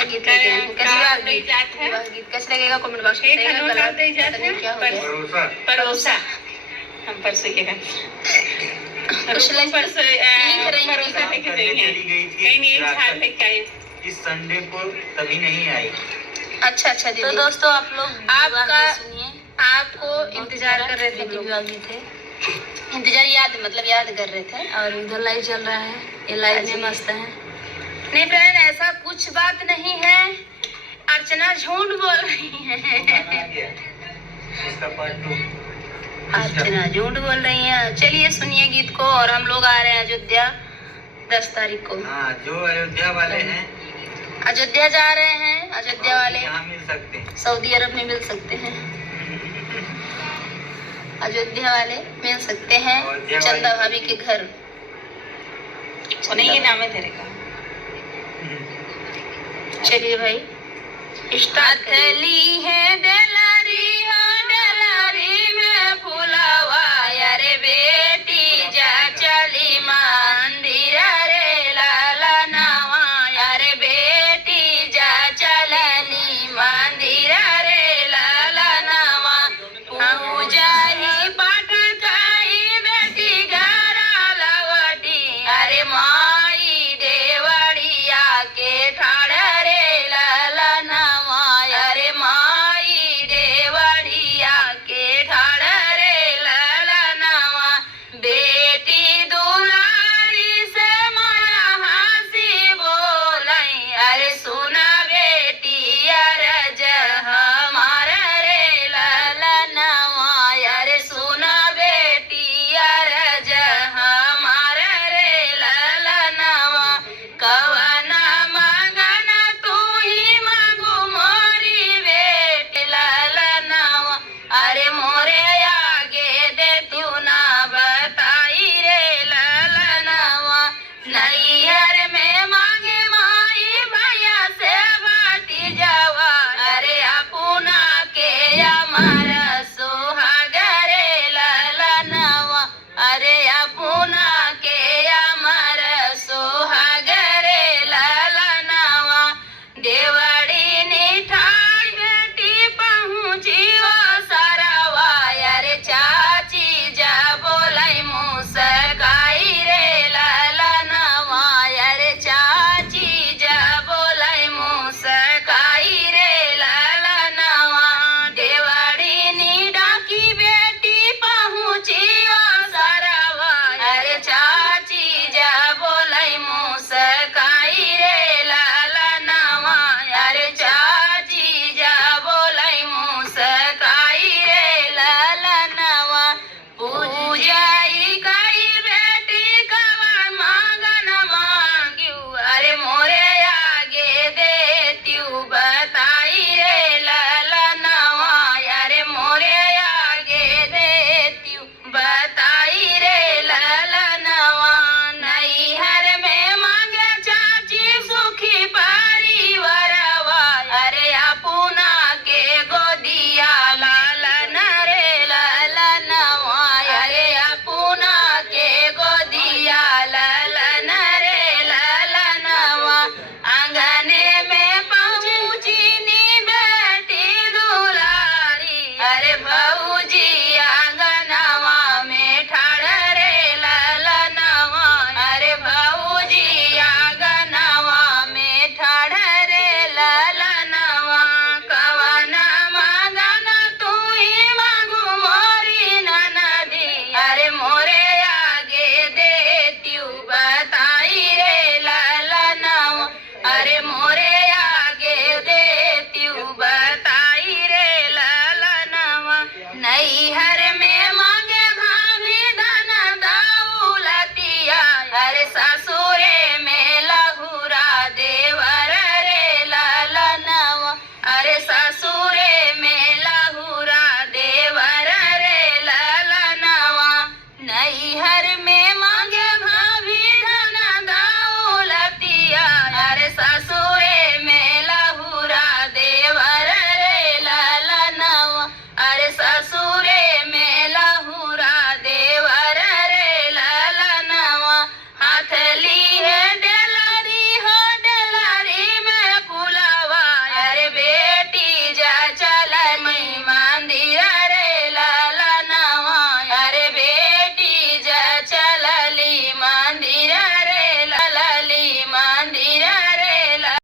सा गीत लेके आए हैं। कैसे लगेगा कमेंट बॉक्स में बताइएगा। क्या हो गया परोसा हम परसों के कुछ परसों भरोसा लेके जाइए इस संडे को तभी नहीं आई। अच्छा दीदी। तो दोस्तों आप लोग आपको इंतजार कर रहे थे, विवाह गीत है, इंतजार याद कर रहे थे। और इधर लाइव चल रहा है, ये लाइव में मस्त है। नहीं फ्रेंड, ऐसा कुछ बात नहीं है, अर्चना झूठ बोल रही है। अर्चना झूठ बोल रही है। चलिए सुनिए गीत को। और हम लोग आ रहे हैं अयोध्या 10 तारीख को। हाँ, जो अयोध्या वाले हैं अयोध्या जा रहे हैं। अयोध्या वाले यहाँ मिल सकते हैं, सऊदी अरब में मिल सकते हैं। अयोध्या वाले मिल सकते हैं चंदा भाभी के घर। नहीं, ये नाम है तेरे का। चलिए भाई स्टार्ट हथली है डलारी हो डलारी में फुलावा, अरे बेटी जा चली मंदिर रे लाला नावा, अरे बेटी जा चलनी मंदिर रे लाला नावा, पूजा ही पाठ खाई बेटी घर लवटी, अरे माई देवड़िया के ठाड़ रे लाला नावा, अरे माई देवड़िया के ठाड़ रे लाला नावा, बेटी दुलारी से माया हंसी बोलाई, अरे सुना बेटी अरज हमारा रे लाला नावा, अरे सुना बेटी अरज हमारा रे लाला नावा, कवना मंगना तू ही मांगू मोरी बेटी लाला नावा, अरे मोरे आगे दे तू ना बताई रे लाला नावा, नैहर में मांगे माई भैया से बाटी जावा, अरे अपना के हमारा सुहाग रे लाला नावा, अरे अपना के हमारा सुहाग रे लाला नावा, देवड़ी निठाई बेटी पहुँची हो सरवा, अरे चाची जा बोलाई मुस्काई रे लाला नावा, अरे चाची जा बोलाई मुस्काई रे लाला नावा, देवड़ी नी डाकी बेटी पहुँची हो सरवा, अरे चाची जा बोलाई मुस्काई रे लाला नावा, अरे चाची जा बोलाई मुस्काई रे लाला नावा, पूजाई कई बेटी कवन मांगन मांग्यू, अरे मोरे आगे देत्यू बताई रे लाला नावा, अरे मोरे आगे देत्यू बताई रे लाला नावा, नैहर में मांगे चाची सुखी परिवारवा, अरे अपना के गोदिया लालन रे लाला नावा, अरे अपना के गोदिया लालन रे लाला नावा, आंगने में पहुँची नी बेटी दुलारी, अरे भौजी आंगनवा में ठाड़ रे लाला नावा, अरे भौजी आंगनवा में ठाड़ रे लाला नावा, कवना मांगना तू ही मांगू मोरी ननदी, अरे मोरे आगे देत्यू बताई रे लाला नावा, अरे मोरे आगे देत्यू बताई रे लाला नावा, नैहर में मांगे भाभी धन दौलतिया, अरे ससुरे में लहुरा देवर रे लाला नावा, अरे ससुरे में लहुरा देवर रे लाला नावा, नैहर में मांगे भाभी धन दौलतिया, अरे ससुर